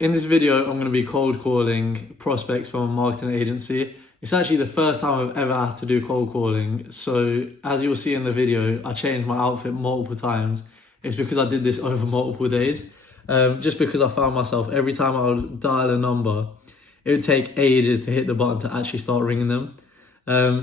In this video, I'm going to be cold calling prospects from a marketing agency. It's actually the first time I've ever had to do cold calling. So as you'll see in the video, I changed my outfit multiple times. It's because I did this over multiple days. Just because I found myself every time I would dial a number, it would take ages to hit the button to actually start ringing them.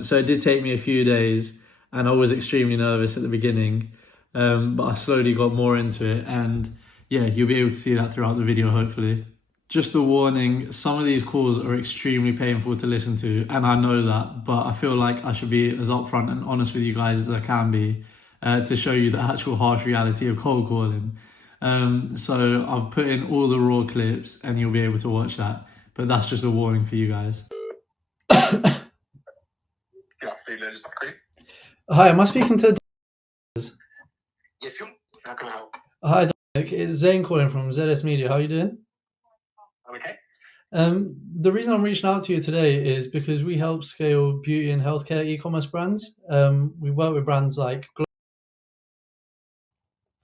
So it did take me a few days and I was extremely nervous at the beginning. But I slowly got more into it, and yeah, you'll be able to see that throughout the video, hopefully. Just a warning, some of these calls are extremely painful to listen to, and I know that, but I feel like I should be as upfront and honest with you guys as I can be to show you the actual harsh reality of cold calling. So I've put in all the raw clips and you'll be able to watch that, but that's just a warning for you guys. Good afternoon, ladies and gentlemen. Hi, am I speaking to... Yes, you. How can I help? Hi, Dominic. It's Zane calling from ZS Media. How are you doing? I'm okay. The reason I'm reaching out to you today is because we help scale beauty and healthcare e-commerce brands. We work with brands like...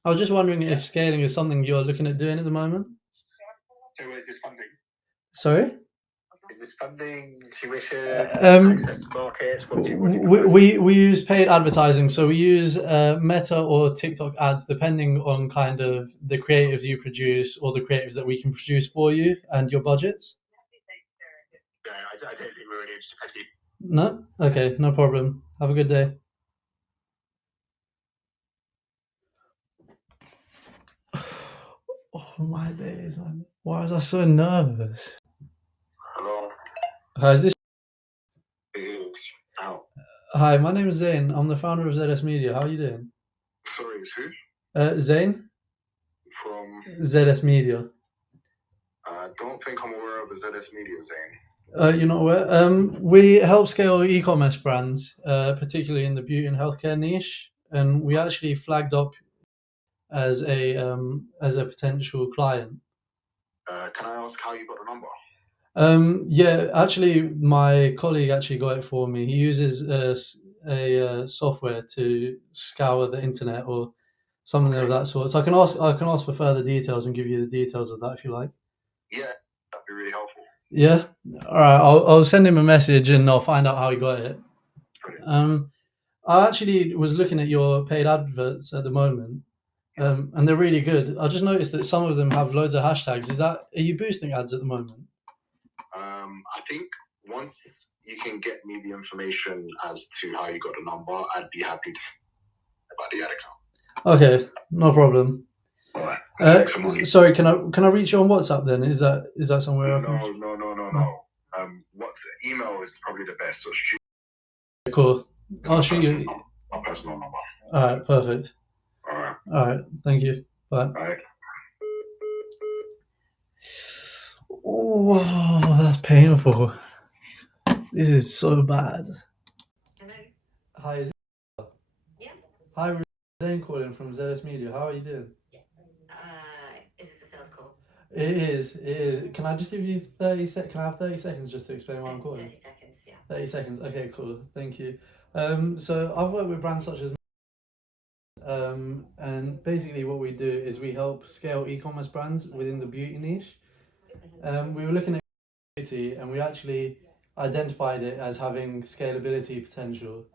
I was just wondering if scaling is something you're looking at doing at the moment. So, is this funding? Sorry? Is this funding, tuition, access to markets? What do you we use paid advertising, so we use Meta or TikTok ads depending on kind of the creatives you produce or the creatives that we can produce for you and your budgets. No, I don't think we're really interested. Thank you. No? Okay, no problem. Have a good day. Oh my days, man. Why was I so nervous? Hello. Hi, is this... It is. How? Hi, my name is Zane. I'm the founder of ZS Media. How are you doing? Sorry, it's who? Zane? From? ZS Media. I don't think I'm aware of the ZS Media, Zane. You're not aware? We help scale e-commerce brands, particularly in the beauty and healthcare niche, and we actually flagged up as a potential client. Can I ask how you got the number? Yeah, actually, my colleague actually got it for me. He uses a software to scour the internet or something of that sort. So I can ask for further details and give you the details of that if you like. Yeah, that'd be really helpful. Yeah. All right. I'll send him a message and I'll find out how he got it. I actually was looking at your paid adverts at the moment, and they're really good. I just noticed that some of them have loads of hashtags. Are you boosting ads at the moment? I think once you can get me the information as to how you got the number, I'd be happy to about the ad account. Okay, no problem. All right. Sorry, can I reach you on WhatsApp then? Is that somewhere? No. What's email is probably the best. So it's cool. I'll shoot you my personal number. All right, perfect. All right. Thank you. Bye. Bye. Oh, that's painful. This is so bad. Hello. Hi. Yeah. Hi, Zane calling from ZS Media. How are you doing? Is this a sales call? It is. Can I just give you 30 seconds? Can I have 30 seconds just to explain why I'm calling? 30 seconds, yeah. 30 seconds. Okay, cool. Thank you. So I've worked with brands such as and basically what we do is we help scale e-commerce brands within the beauty niche. We were looking at beauty and we actually identified it as having scalability potential.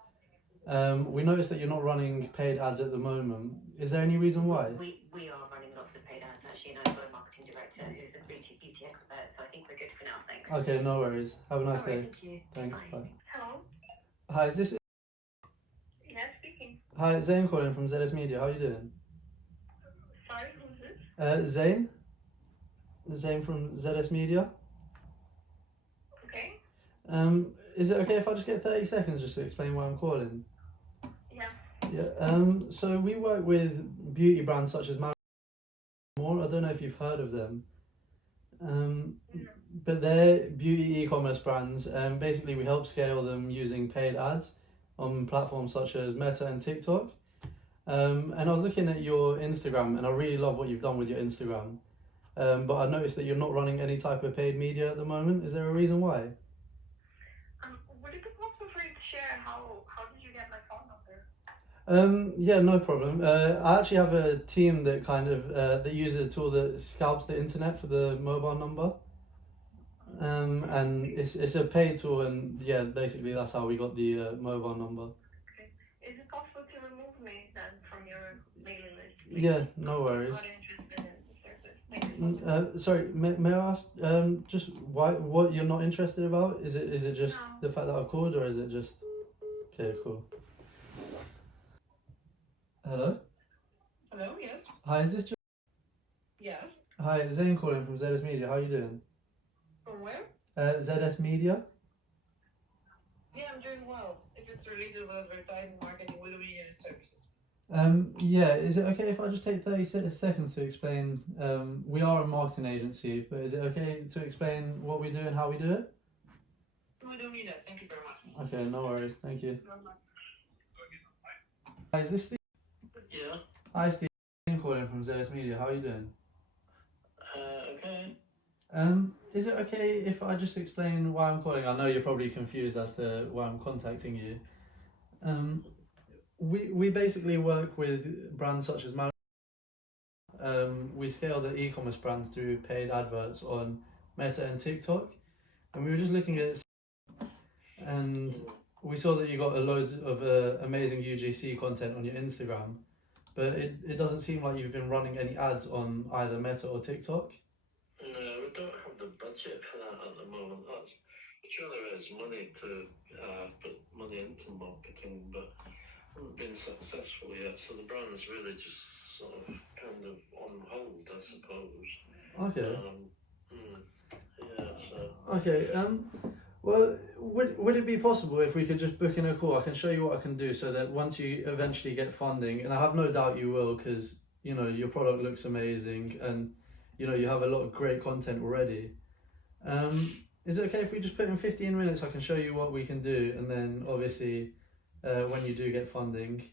We noticed that you're not running paid ads at the moment. Is there any reason why? We are running lots of paid ads actually, and I've got a marketing director who's a beauty expert, so I think we're good for now, thanks. Okay, no worries. Have a nice day. Thank you. Thanks, bye. Hello? Hi, is this... Yes, speaking. Hi, Zane calling from ZS Media. How are you doing? Sorry, who's this? Zane? Zane from ZS Media. Okay. Is it okay if I just get 30 seconds just to explain why I'm calling? Yeah. Yeah. So we work with beauty brands such as More. I don't know if you've heard of them. But they're beauty e-commerce brands, and basically we help scale them using paid ads on platforms such as Meta and TikTok. And I was looking at your Instagram, and I really love what you've done with your Instagram. But I noticed that you're not running any type of paid media at the moment. Is there a reason why? Would it be possible for you to share how did you get my phone number? Yeah, no problem. I actually have a team that kind of that uses a tool that scalps the internet for the mobile number. And it's a paid tool, and yeah, basically that's how we got the mobile number. Okay. Is it possible to remove me then from your mailing list? Yeah, no worries. I'm not interested in the service. Thank you so much. Sorry, may I ask just what you're not interested about? Is it just No. the fact that I've called, or is it just okay, cool. Hello. Hello, yes. Hi, is this Yes. Hi, it's Zane calling from ZS Media. How are you doing? From where? ZS Media. Yeah, I'm doing well. If it's related with advertising, marketing, what do we need services? Yeah, is it okay if I just take 30 seconds to explain? We are a marketing agency, but is it okay to explain what we do and how we do it? No, I don't need that. Thank you very much. Okay, no worries. Thank you. No, no. Hi, is this Steve? Yeah. Hi, Steve. I'm calling from ZS Media. How are you doing? Okay. Is it okay if I just explain why I'm calling? I know you're probably confused as to why I'm contacting you. We basically work with brands such as we scale the e-commerce brands through paid adverts on Meta and TikTok, and we were just looking at, and we saw that you got loads of amazing UGC content on your Instagram, but it doesn't seem like you've been running any ads on either Meta or TikTok. No, we don't have the budget for that at the moment. That's sure there is money to put money into marketing, but haven't been successful yet. So the brand's really just sort of kind of on hold, I suppose. Okay. Yeah. So. Okay. Well, would it be possible if we could just book in a call? I can show you what I can do so that once you eventually get funding, and I have no doubt you will, because you know your product looks amazing and you know you have a lot of great content already. Is it okay if we just put in 15 minutes? I can show you what we can do, and then obviously when you do get funding,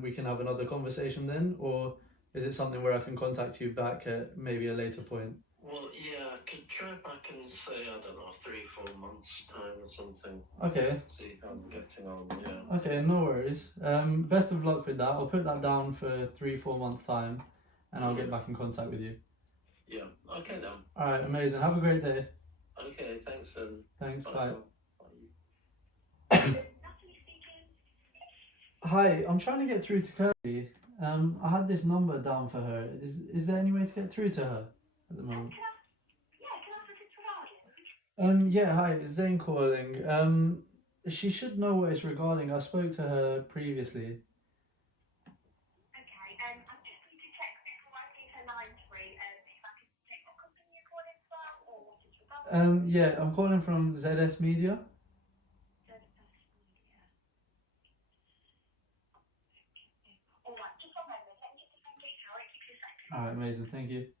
we can have another conversation then, or is it something where I can contact you back at maybe a later point? Well, yeah, I could try back and say, I don't know, 3-4 months time or something. Okay. See how I'm getting on, yeah. Okay, no worries. Best of luck with that. I'll put that down for 3-4 months time, and I'll get back in contact with you. Yeah, okay then. Alright, amazing. Have a great day. Okay, thanks then. Thanks, bye. Bye. Hi, I'm trying to get through to Kirsty. I had this number down for her. Is there any way to get through to her at the moment? Yeah, hi, it's Zane calling. She should know what it's regarding. I spoke to her previously. Okay, I just need to check before I leave her line free, if I can check what company you're calling from or what it's regarding. Yeah, I'm calling from ZS Media. Alright, just one moment. Let me get the phone detail. It takes a second. Alright, amazing, thank you.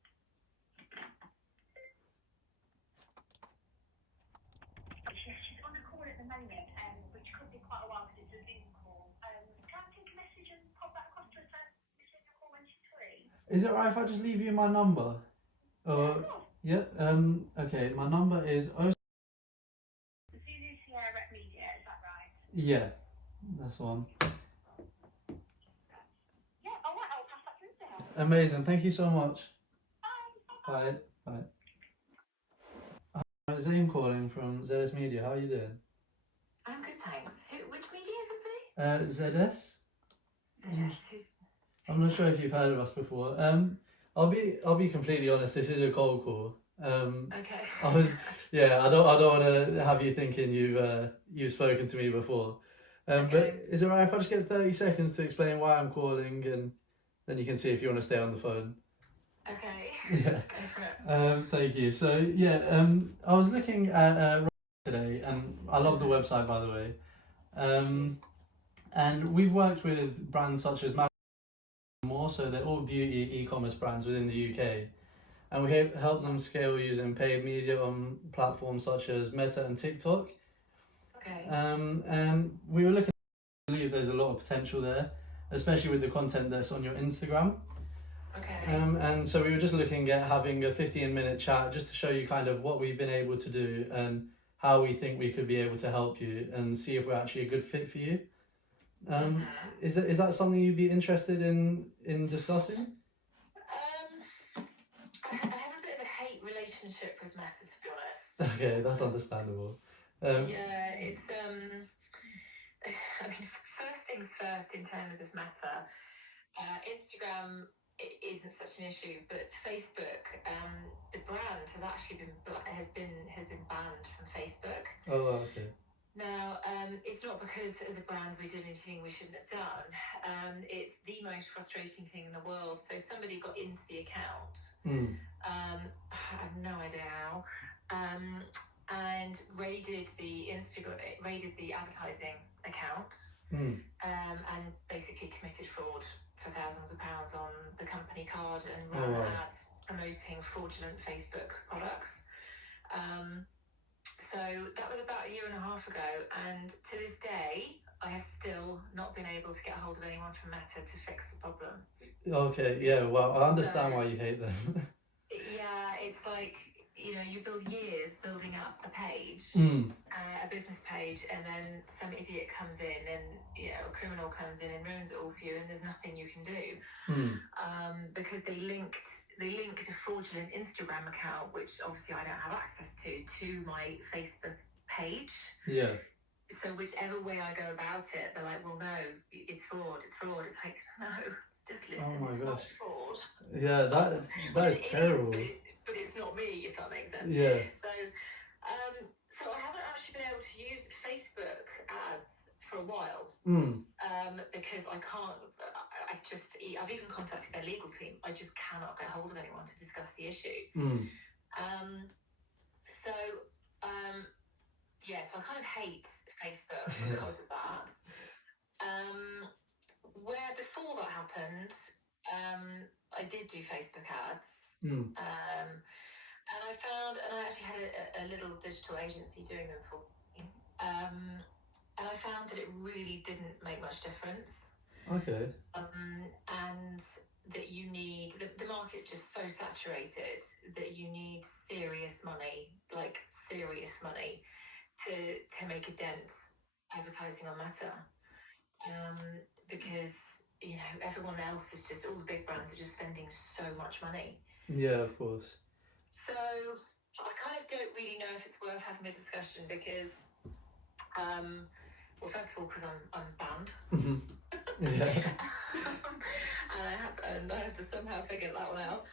She's on a call at the moment, which could be quite a while because it's a Zoom call. Can I take a message and pop that across to her so she'll give you a call when she's free? Is it alright if I just leave you my number? Yeah, okay, my number is Zulu Sierra Media, is that right? Yeah, that's the one. Yeah, alright, I'll pass that through to her. Amazing, thank you so much. Bye. Bye. Hi, Zane calling from ZS Media. How are you doing? I'm good, thanks. Which media company? ZS. ZS. I'm not sure if you've heard of us before. I'll be completely honest. This is a cold call. Okay. I don't want to have you thinking you've spoken to me before. Okay. But is it alright if I just get 30 seconds to explain why I'm calling, and then you can see if you want to stay on the phone. Okay. Yeah. Go for it. Thank you. So yeah, I was looking at today, and I love the website, by the way. And we've worked with brands such as more, so they're all beauty e-commerce brands within the UK, and we help them scale using paid media on platforms such as Meta and TikTok. Okay. And we were looking, I believe there's a lot of potential there, especially with the content that's on your Instagram. Okay. And so we were just looking at having a 15-minute chat just to show you kind of what we've been able to do and how we think we could be able to help you and see if we're actually a good fit for you. Is that something you'd be interested in discussing? I have a bit of a hate relationship with Meta, to be honest. Okay, that's understandable. Yeah, it's I mean, first things first in terms of Meta. Instagram isn't such an issue, but Facebook, the brand has actually been banned from Facebook. Oh, okay. Now, it's not because as a brand we did anything we shouldn't have done. It's the most frustrating thing in the world. So somebody got into the account. I have no idea how. And raided the advertising account, and basically committed fraud for thousands of pounds on the company card and ran ads promoting fraudulent Facebook products. So that was about a year and a half ago, and to this day, I have still not been able to get a hold of anyone from Meta to fix the problem. Okay, yeah, well, I understand why you hate them. Yeah, it's like, you build years building up a page, a business page, and then some idiot comes in and, a criminal comes in and ruins it all for you, and there's nothing you can do. Because they linked a fraudulent Instagram account, which obviously I don't have access to my Facebook page. Yeah. So whichever way I go about it, they're like, well, no, it's fraud. It's like, no, just listen. Oh my it's gosh. not fraud. Yeah, that is terrible. But it's not me, if that makes sense. Yeah. So I haven't actually been able to use Facebook ads for a while. Because I can't. I've even contacted their legal team. I just cannot get hold of anyone to discuss the issue. So I kind of hate Facebook because of that. Where before that happened, I did do Facebook ads. And I actually had a little digital agency doing them for me. And I found that it really didn't make much difference. Okay. And that you need, the market's just so saturated that you need serious money to make a dent advertising on Meta. Because, everyone else is just, all the big brands are just spending so much money. Yeah, of course. So I kind of don't really know if it's worth having a discussion because, well, first of all, because I'm banned. Yeah. and I have to somehow figure that one out.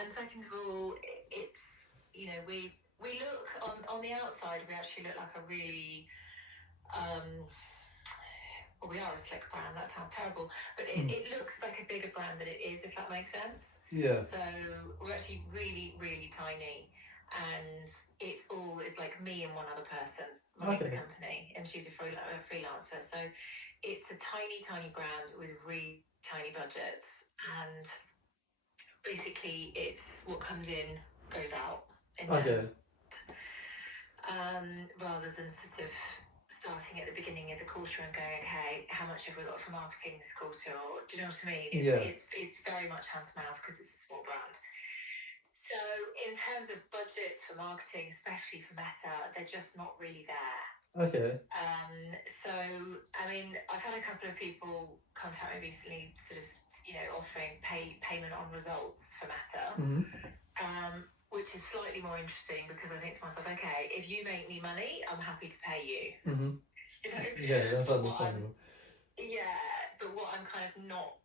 And second of all, it's, we look on the outside, we actually look like a really, well, we are a slick brand, that sounds terrible, but it looks like a bigger brand than it is, if that makes sense. Yeah. So we're actually really, really tiny, and it's like me and one other person running the company, and she's a freelancer. So it's a tiny, tiny brand with really tiny budgets, and basically it's what comes in goes out. Rather than sort of starting at the beginning of the quarter and going, okay, how much have we got for marketing this quarter? Or do you know what I mean? It's very much hand to mouth because it's a small brand. So in terms of budgets for marketing, especially for Meta, they're just not really there. Okay. So, I mean, I've had a couple of people contact me recently, sort of, offering payment on results for Meta, which is slightly more interesting because I think to myself, okay, if you make me money, I'm happy to pay you. Yeah, that's understandable. But what I'm kind of not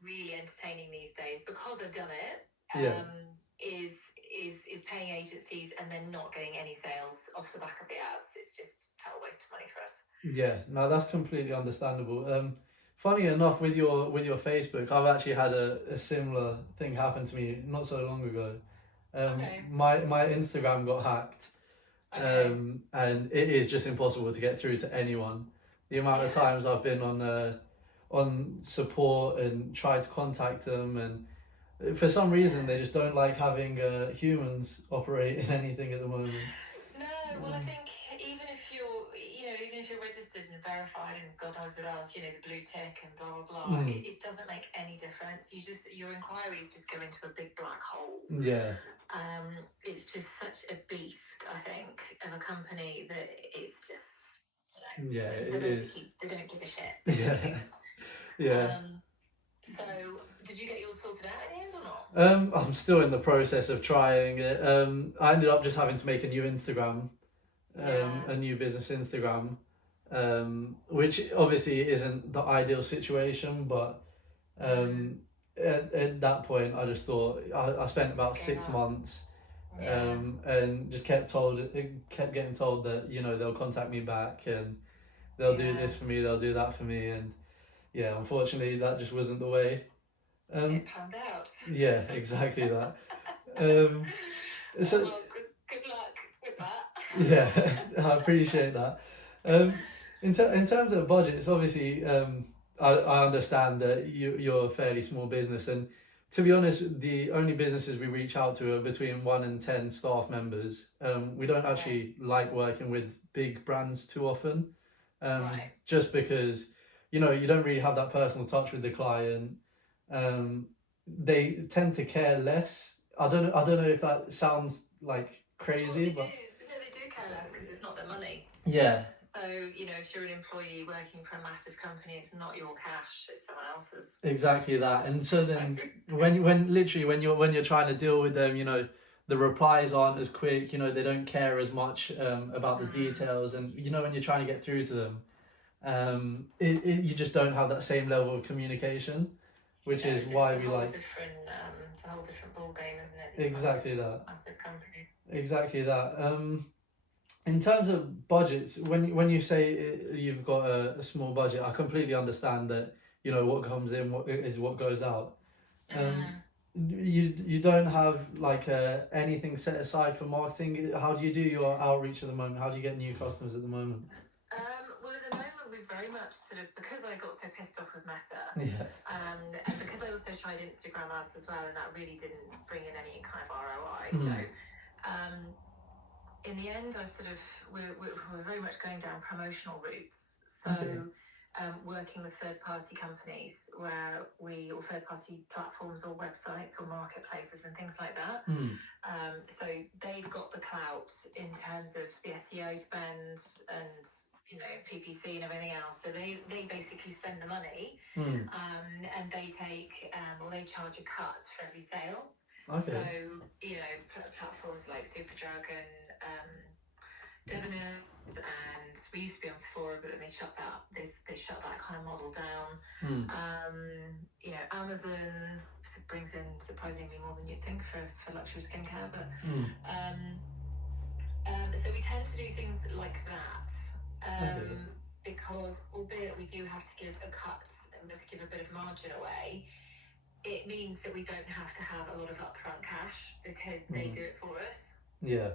really entertaining these days, because I've done it, is paying agencies and then not getting any sales off the back of the ads. It's just a total waste of money for us. Yeah, no, that's completely understandable. Funny enough, with your Facebook, I've actually had a similar thing happen to me not so long ago. My Instagram got hacked, and it is just impossible to get through to anyone. The amount of times I've been on support and tried to contact them, and for some reason they just don't like having humans operate in anything at the moment. No, well, I think even if you're registered and verified and God knows what else, the blue tick and blah blah blah, it doesn't make any difference. Your inquiries just go into a big black hole. Yeah. It's just such a beast, I think, of a company that it's just, Yeah, it They're is. basically, they don't give a shit. Yeah. Yeah. So, did you get yours sorted out in the end or not? I'm still in the process of trying it. I ended up just having to make a new Instagram, a new business Instagram, which obviously isn't the ideal situation, but at that point I just thought I spent about 6 months, and just kept getting told that, you know, they'll contact me back and they'll do this for me, they'll do that for me, and yeah, unfortunately that just wasn't the way. It panned out. Yeah, exactly that. So Well, good luck with that. yeah, I appreciate that. In terms of budgets, obviously, I understand that you're a fairly small business, and to be honest, the only businesses we reach out to are between 1 and 10 staff members. We don't actually like working with big brands too often, just because, you know, you don't really have that personal touch with the client. They tend to care less. I don't know if that sounds like crazy, but they do care less because it's not their money. Yeah. So, you know, if you're an employee working for a massive company, it's not your cash, it's someone else's. Exactly that. And so then when you're trying to deal with them, you know, the replies aren't as quick, you know, they don't care as much about the details, and you know, when you're trying to get through to them, you just don't have that same level of communication, which is why we like it's a whole different ball game, isn't it? Exactly that. Massive company. Exactly that. In terms of budgets, when you say you've got a small budget, I completely understand that, you know, what comes in is what goes out. You don't have like anything set aside for marketing. How do you do your outreach at the moment? How do you get new customers at the moment? Well, at the moment we've very much sort of, because I got so pissed off with Meta, and because I also tried Instagram ads as well, and that really didn't bring in any kind of ROI. So in the end, we're very much going down promotional routes. So working with third-party companies or third-party platforms or websites or marketplaces and things like that. So they've got the clout in terms of the SEO spend and, you know, PPC and everything else. So they basically spend the money, and they take they charge a cut for every sale. So, you know, platforms like Superdrug and Debenhams, and we used to be on Sephora, but then they shut that kind of model down. You know, Amazon brings in surprisingly more than you'd think for luxury skincare, but so we tend to do things like that, because albeit we do have to give a cut and to give a bit of margin away, it means that we don't have to have a lot of upfront cash because they do it for us. Yeah.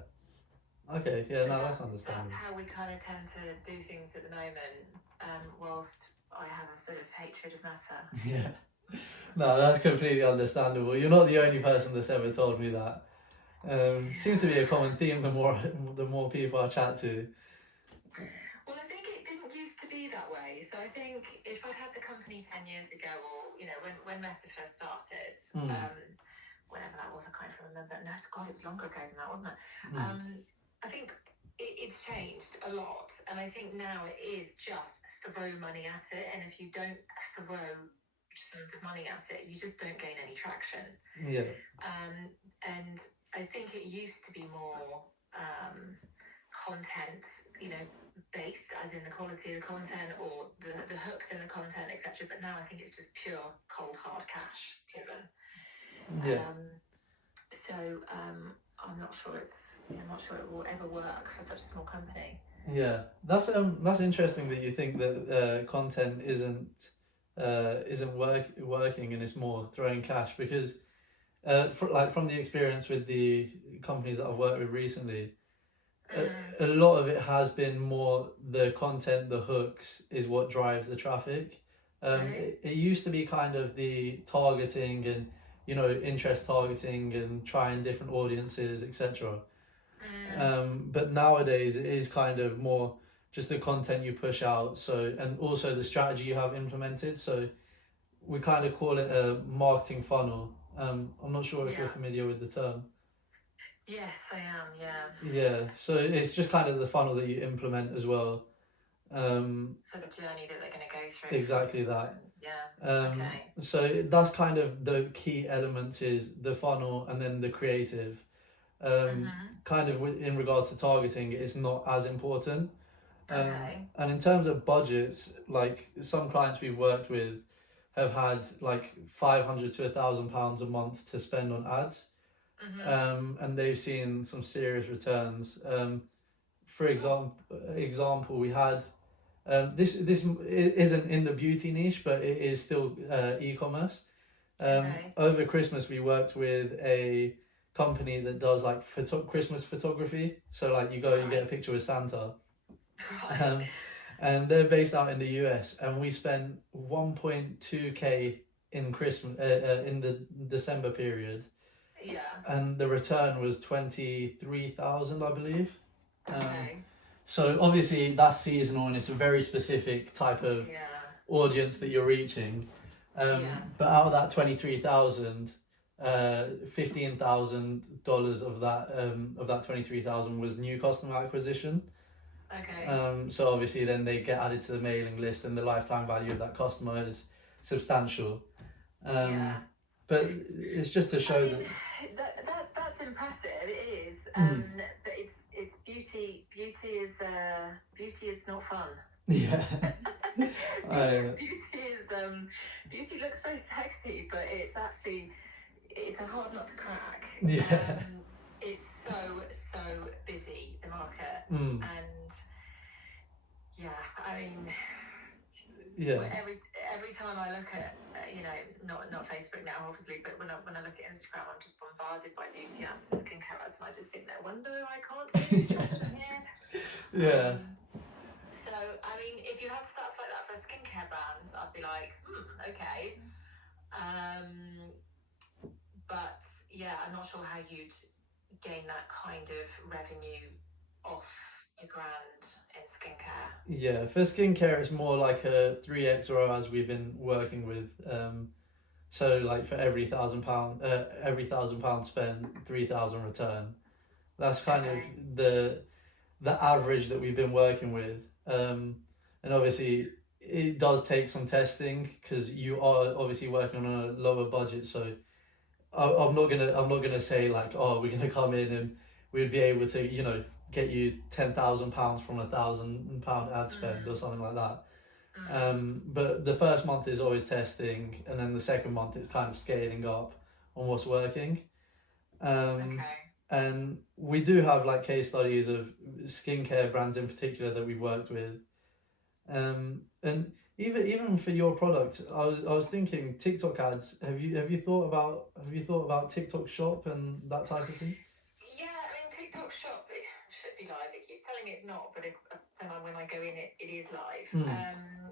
Okay. Yeah. So no, that's understandable. That's how we kind of tend to do things at the moment. Whilst I have a sort of hatred of Meta. Yeah. No, that's completely understandable. You're not the only person that's ever told me that. Seems to be a common theme the more people I chat to. Well, I think it didn't used to be that way. So I think if I'd had the company 10 years ago, or, you know, when Meta first started, whenever that was, I can't even remember. No, God, it was longer ago than that, wasn't it? I think it's changed a lot, and I think now it is just throw money at it, and if you don't throw sums of money at it, you just don't gain any traction. And I think it used to be more content, you know, based, as in the quality of the content or the hooks in the content, etc. But now I think it's just pure cold hard cash driven. I'm not sure it will ever work for such a small company. Yeah, that's interesting that you think that content isn't working and it's more throwing cash, because from the experience with the companies that I've worked with recently, a lot of it has been more the content, the hooks is what drives the traffic. It used to be kind of the targeting and, you know, interest targeting and trying different audiences, etc. But nowadays it is kind of more just the content you push out, and also the strategy you have implemented. So we kind of call it a marketing funnel. I'm not sure if you're familiar with the term. Yes, I am, yeah. Yeah, so it's just kind of the funnel that you implement as well. So the journey that they're going to go through. Exactly that. Yeah. Okay. So that's kind of the key elements is the funnel and then the creative. Kind of in regards to targeting, it's not as important. Okay. And in terms of budgets, like some clients we've worked with have had like £500 to £1,000 a month to spend on ads, and they've seen some serious returns. For example, we had this isn't in the beauty niche, but it is still e-commerce. Over Christmas, we worked with a company that does like Christmas photography. So like you go and get a picture with Santa. Right. And they're based out in the US, and we spent 1.2k in Christmas in the December period. Yeah. And the return was 23,000, I believe. Okay. So obviously that's seasonal and it's a very specific type of audience that you're reaching. But out of that 23,000, $15,000 of that 23,000 was new customer acquisition. Okay. So obviously then they get added to the mailing list, and the lifetime value of that customer is substantial. But it's just to show that's impressive. It is, but it's beauty. Beauty is not fun. Yeah. Beauty looks very sexy, but it's a hard nut to crack. Yeah. It's so busy, the market, Mm. and I mean, yeah. Every time I look at not Facebook now obviously, but when I look at Instagram, I'm just bombarded by beauty ads and skincare ads, and I just think, no wonder I can't get any traction here. Yeah. So I mean, if you had stats like that for a skincare brand, I'd be like, okay. But yeah, I'm not sure how you'd gain that kind of revenue off £1,000 in skincare. Yeah, for skincare it's more like a 3x ROAS we've been working with. So like for every £1,000 spent, 3,000 return. That's kind of the average that we've been working with. And obviously it does take some testing because you are obviously working on a lower budget. So I'm not gonna say like, oh, we're gonna come in and we'd be able to get you £10,000 from £1,000 ad spend or something like that. But the first month is always testing, and then the second month it's kind of scaling up on what's working. And we do have like case studies of skincare brands in particular that we've worked with. And even for your product, I was thinking TikTok ads. Have you thought about TikTok Shop and that type of thing? Yeah, I mean TikTok Shop, it should be live. It keeps telling me it's not, but then when I go in, it is live.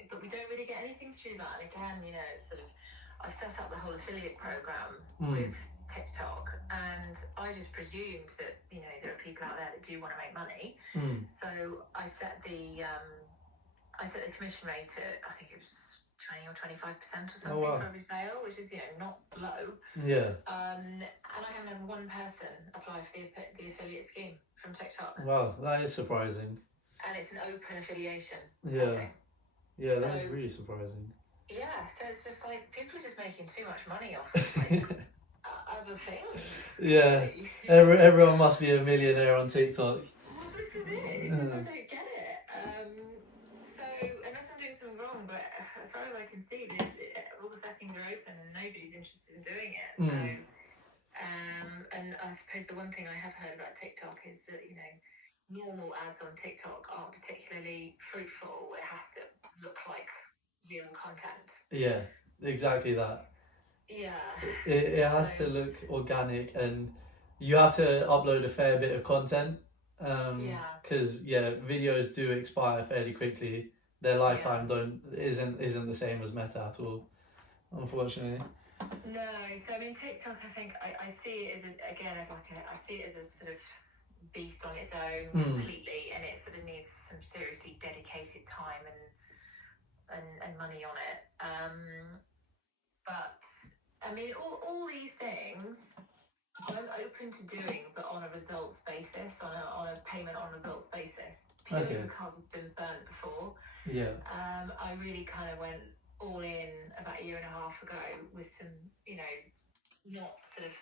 But we don't really get anything through that. And again, it's sort of, I've set up the whole affiliate program with TikTok, and I just presumed that there are people out there that do want to make money. So I set the commission rate at, I think it was 20 or 25% or something for every sale, which is not low. Yeah. And I haven't had one person apply for the affiliate scheme from TikTok. Wow, that is surprising. And it's an open affiliation setting. Yeah, that is So, really surprising. Yeah, so it's just like people are just making too much money off like, other things. Yeah, everyone must be a millionaire on TikTok. Well, this is it. It's just I don't get it. So unless I'm doing something wrong, but as far as I can see, all the settings are open and nobody's interested in doing it. So, and I suppose the one thing I have heard about TikTok is that normal ads on TikTok aren't particularly fruitful. It has to look like real content. Yeah, exactly that. Yeah. It has to look organic, and you have to upload a fair bit of content. Because videos do expire fairly quickly. Their lifetime isn't the same as Meta at all, unfortunately. No, so I mean TikTok, I think I see it as I see it as a sort of beast on its own completely, and it sort of needs some seriously dedicated time and money on it. But I mean all these things I'm open to doing, but on a results results basis, on a payment on results basis, purely Okay. because I've been burnt before. Yeah. I really kind of went all in about a year and a half ago with some, you know, not sort of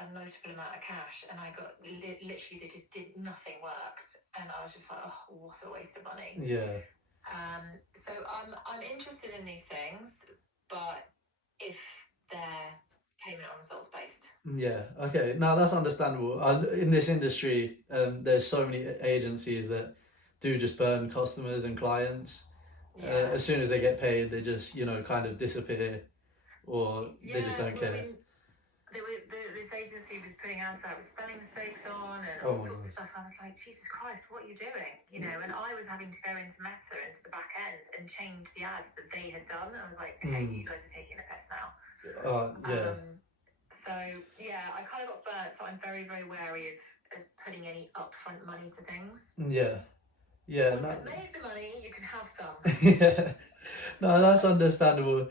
a notable amount of cash, and I got literally they just did nothing worked, and I was just like, oh, what a waste of money. Yeah. So I'm interested in these things, but if they're payment on results based. Yeah. Okay. Now that's understandable. In this industry, there's so many agencies that do just burn customers and clients. Yeah. As soon as they get paid, they just, you know, kind of disappear, or they just don't care. I mean, this agency was putting ads out with spelling mistakes on and Oh all my sorts of God. stuff. I was like, Jesus Christ, what are you doing? You know, and I was having to go into Meta, into the back end, and change the ads that they had done. I was like, okay, you guys are taking the piss now. Yeah. So yeah, I kind of got burnt. So I'm very, very wary of putting any upfront money to things. Yeah. Yeah. Once I've made the money, you can have some. Yeah. No, that's understandable.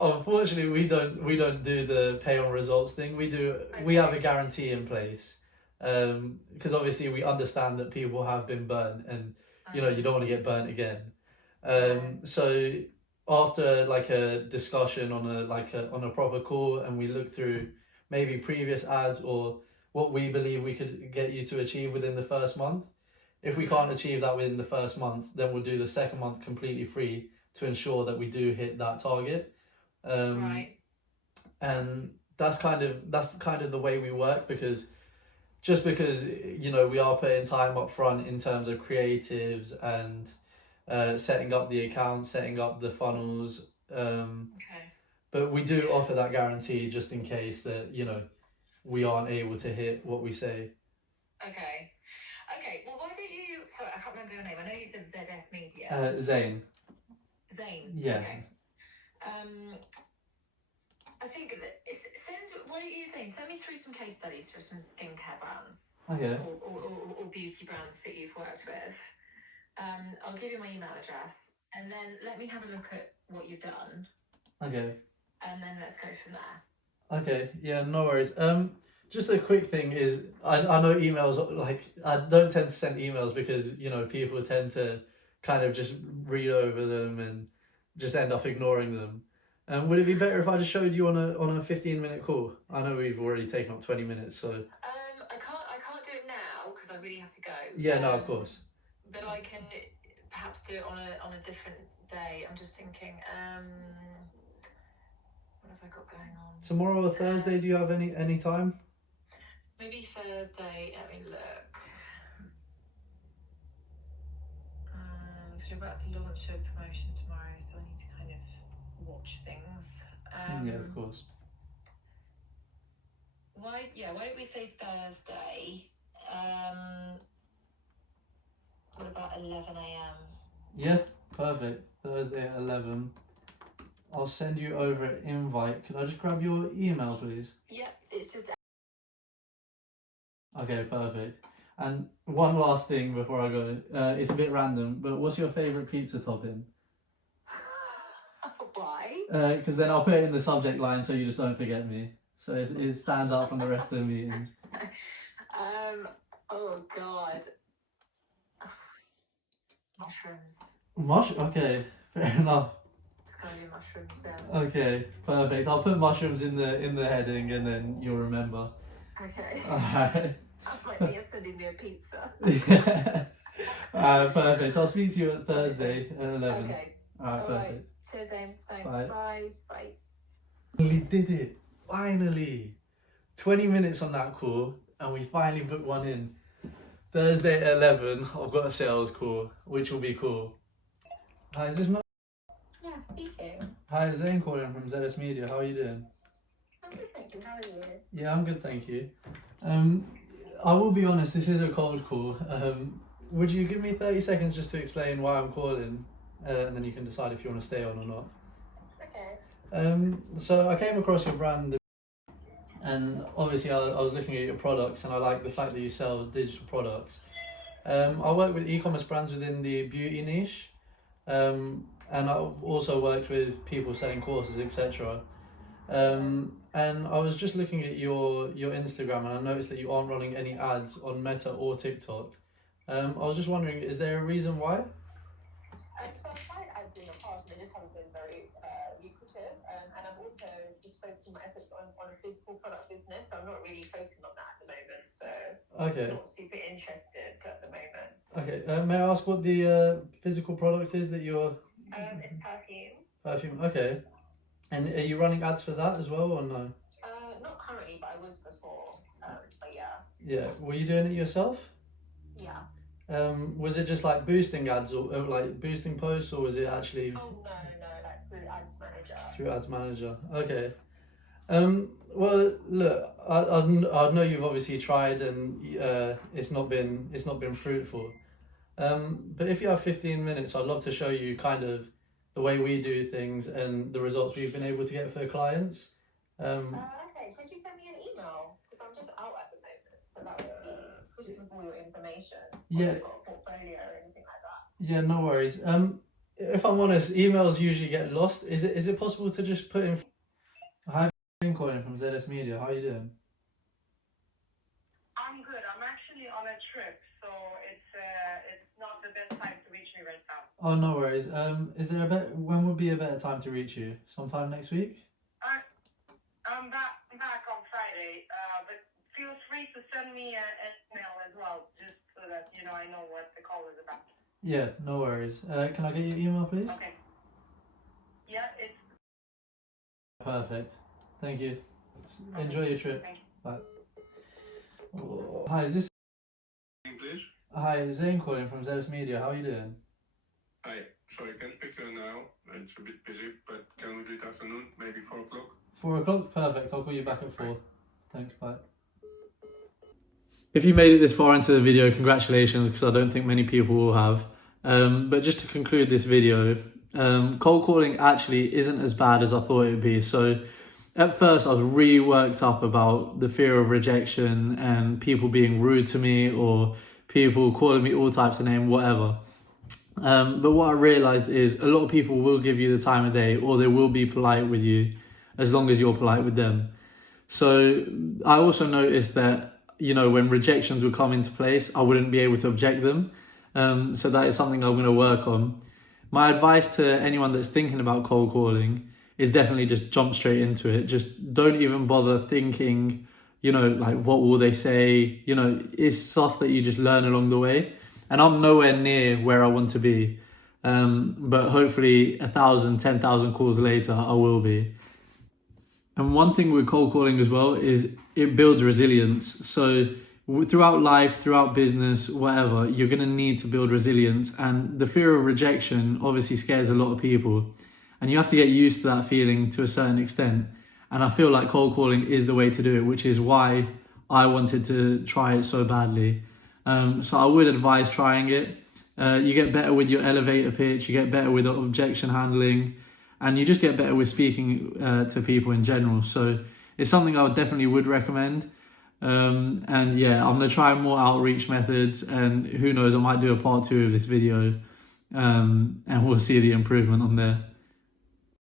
Unfortunately, we don't do the pay on results thing. We have a guarantee in place. Because obviously we understand that people have been burnt, and you know, you don't want to get burnt again. So after like a discussion on a proper call, and we look through maybe previous ads or what we believe we could get you to achieve within the first month. If we can't achieve that within the first month, then we'll do the second month completely free to ensure that we do hit that target. Right. And that's kind of the way we work, because you know, we are putting time up front in terms of creatives and setting up the accounts, setting up the funnels. Okay. But we do offer that guarantee just in case that, you know, we aren't able to hit what we say. Okay. Well, why don't you? Sorry, I can't remember your name. I know you said ZS Media. Zane. Zane. Yeah. Okay. I think that why don't you send me through some case studies for some skincare brands. Okay. Or beauty brands that you've worked with. I'll give you my email address, and then let me have a look at what you've done. Okay. And then let's go from there. Okay. Yeah. No worries. Just a quick thing is, I know emails, like, I don't tend to send emails because, you know, people tend to kind of just read over them and just end up ignoring them. Would it be better if I just showed you on a 15-minute call? I know we've already taken up 20 minutes, so. I can't do it now because I really have to go. Yeah, no, of course. But I can perhaps do it on a different day. I'm just thinking, what have I got going on? Tomorrow or Thursday, do you have any time? Maybe Thursday. Let me look. So we're about to launch a promotion tomorrow, so I need to kind of watch things. Yeah, of course. Why don't we say Thursday? What about 11 a.m? Yeah, perfect. Thursday at 11. I'll send you over an invite. Could I just grab your email, please? Yep, it's just. Okay, perfect. And one last thing before I go. It's a bit random, but what's your favourite pizza topping? Why? Because then I'll put it in the subject line so you just don't forget me. So it stands out from the rest of the meetings. Oh God. Mushrooms. Okay, fair enough. It's gotta be mushrooms then. Okay, perfect. I'll put mushrooms in the heading, and then you'll remember. Okay. Alright. I'm like, you're sending me a pizza. Yeah. Perfect. I'll speak to you on Thursday at 11. Okay. Alright, perfect. Cheers, Aim. Thanks. Bye. Bye. We did it. Finally. 20 minutes on that call, and we finally booked one in. Thursday at 11, I've got a sales call, which will be cool. Hi, is this Mo? Yeah, speaking. Hi, it's Zane calling from ZS Media. How are you doing? I'm good, thank you. How are you? Yeah, I'm good, thank you. I will be honest, this is a cold call. Would you give me 30 seconds just to explain why I'm calling, and then you can decide if you want to stay on or not? Okay. So I came across your brand, and obviously I was looking at your products, and I like the fact that you sell digital products. I work with e-commerce brands within the beauty niche, and I've also worked with people selling courses, etc. and I was just looking at your Instagram, and I noticed that you aren't running any ads on Meta or TikTok. I was just wondering, is there a reason why? So I've tried ads in the past, they just haven't been very lucrative. And I'm also just focusing my efforts on a physical product business. So I'm not really focusing on that at the moment. So Okay. I'm not super interested at the moment. Okay. May I ask what the physical product is that you're? It's perfume. Perfume. Okay. And are you running ads for that as well, or no? Not currently, but I was before. But yeah. Yeah. Were you doing it yourself? Yeah. Was it just like boosting ads or like boosting posts, or was it actually? Oh no, like through Ads Manager. Through Ads Manager. Okay. Well, look, I know you've obviously tried and it's not been fruitful. But if you have 15 minutes, I'd love to show you kind of the way we do things and the results we've been able to get for clients. Okay, could you send me an email? Because I'm just out at the moment, so that would be just with all your information. Yeah. You've got a portfolio or anything like that. Yeah, no worries. If I'm honest, emails usually get lost. Is it possible to just put in? Hi, I'm calling from ZS Media. How are you doing? I'm good. I'm actually on a trip, so it's not the best time to reach me right now. Oh, no worries. Is there when would be a better time to reach you? Sometime next week? I'm back on Friday, but feel free to send me an email as well, just so that I know what the call is about. Yeah, no worries. Can I get your email, please? Okay. Yeah, it's Perfect. Thank you. Enjoy your trip. Thank you. Bye. Oh, hi, is this? Please. Hi, Zane calling from ZS Media. How are you doing? Hi. Sorry, can't pick you now. It's a bit busy, but can we do it afternoon, maybe 4 o'clock? 4 o'clock? Perfect. I'll call you back at 4. Thanks, bye. If you made it this far into the video, congratulations, because I don't think many people will have. But just to conclude this video, cold calling actually isn't as bad as I thought it would be. So at first I was really worked up about the fear of rejection and people being rude to me or people calling me all types of names, whatever. But what I realized is a lot of people will give you the time of day, or they will be polite with you as long as you're polite with them. So I also noticed that, when rejections would come into place, I wouldn't be able to object them. So that is something I'm going to work on. My advice to anyone that's thinking about cold calling is definitely just jump straight into it. Just don't even bother thinking, like what will they say? It's stuff that you just learn along the way. And I'm nowhere near where I want to be. But hopefully 1,000, 10,000 calls later, I will be. And one thing with cold calling as well is it builds resilience. So throughout life, throughout business, whatever, you're going to need to build resilience. And the fear of rejection obviously scares a lot of people. And you have to get used to that feeling to a certain extent. And I feel like cold calling is the way to do it, which is why I wanted to try it so badly. So I would advise trying it. You get better with your elevator pitch, you get better with objection handling, and you just get better with speaking to people in general. So it's something I definitely would recommend. And yeah, I'm going to try more outreach methods, and who knows, I might do a part 2 of this video, and we'll see the improvement on there.